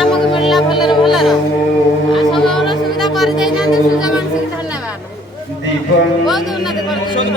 ଆମକୁ ମିଳିଲା ଭଲରେ ଭଲରେ ସବୁ ସୁବିଧା କରିଦେଇଥାନ୍ତି ସୁଯୋଗ ମାନସିକି ଧନ୍ୟବାଦ ବହୁତ ଉନ୍ନତି ଭଲ ଲାଗିବ।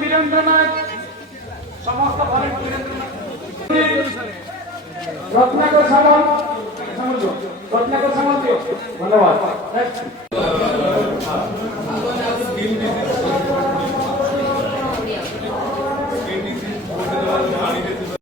বীরেন্দ্র নায়ক সমস্ত রত্নাকর সামন্ত ধন্যবাদ।